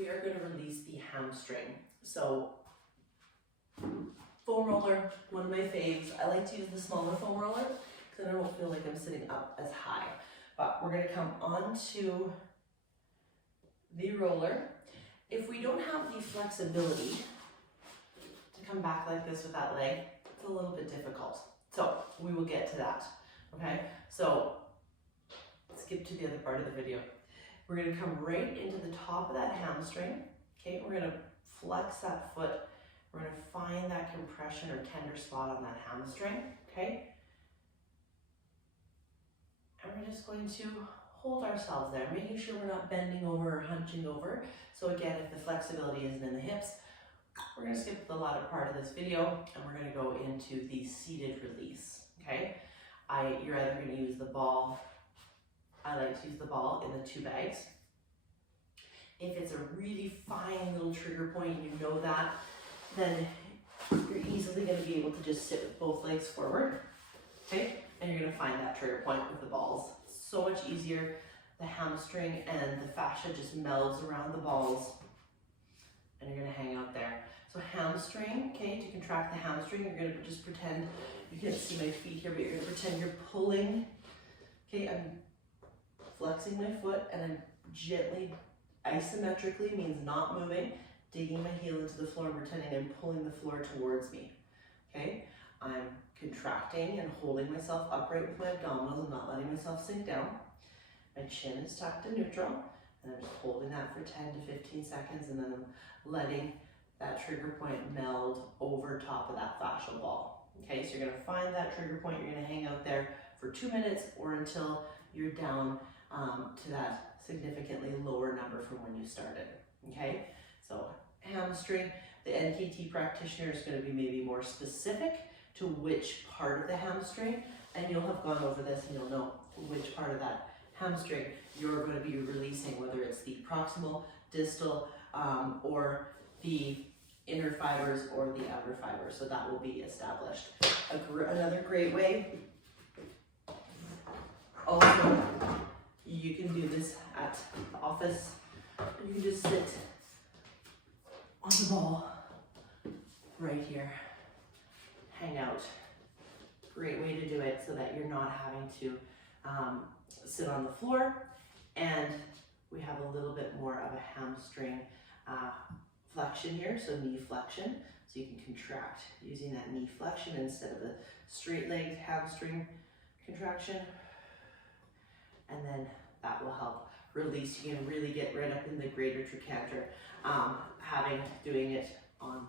we are going to release the hamstring. So foam roller, one of my faves. I like to use the smaller foam roller because I don't feel like I'm sitting up as high. But we're going to come onto the roller. If we don't have the flexibility to come back like this with that leg, it's a little bit difficult. So we will get to that, okay? So skip to the other part of the video. We're gonna come right into the top of that hamstring, okay? We're gonna flex that foot. We're gonna find that compression or tender spot on that hamstring, okay? And we're just going to hold ourselves there, making sure we're not bending over or hunching over. So again, if the flexibility isn't in the hips, we're gonna skip the latter part of this video and we're gonna go into the seated release, okay? You're either gonna use the ball. I like to use the ball in the 2 bags. If it's a really fine little trigger point, you know that, then you're easily gonna be able to just sit with both legs forward, okay? And you're gonna find that trigger point with the balls. So much easier. The hamstring and the fascia just melds around the balls and you're gonna hang out there. So hamstring, okay, to contract the hamstring, you're gonna just pretend, you can't see my feet here, but you're gonna pretend you're pulling, okay, I'm flexing my foot and I'm gently, isometrically means not moving, digging my heel into the floor and pretending I'm pulling the floor towards me, okay? I'm contracting and holding myself upright with my abdominals and not letting myself sink down. My chin is tucked to neutral and I'm just holding that for 10 to 15 seconds and then I'm letting that trigger point meld over top of that fascial ball. Okay, so you're gonna find that trigger point, you're gonna hang out there for 2 minutes or until you're down to that significantly lower number from when you started, okay? So hamstring, the NKT practitioner is gonna be maybe more specific to which part of the hamstring, and you'll have gone over this and you'll know which part of that hamstring you're going to be releasing, whether it's the proximal, distal, or the inner fibers or the outer fibers. So that will be established. Another great way, also, you can do this at the office. You can just sit on the ball right here. Hang out. Great way to do it so that you're not having to sit on the floor, and we have a little bit more of a hamstring flexion here, so knee flexion, so you can contract using that knee flexion instead of the straight legged hamstring contraction, and then that will help release. You can really get right up in the greater trochanter, doing it on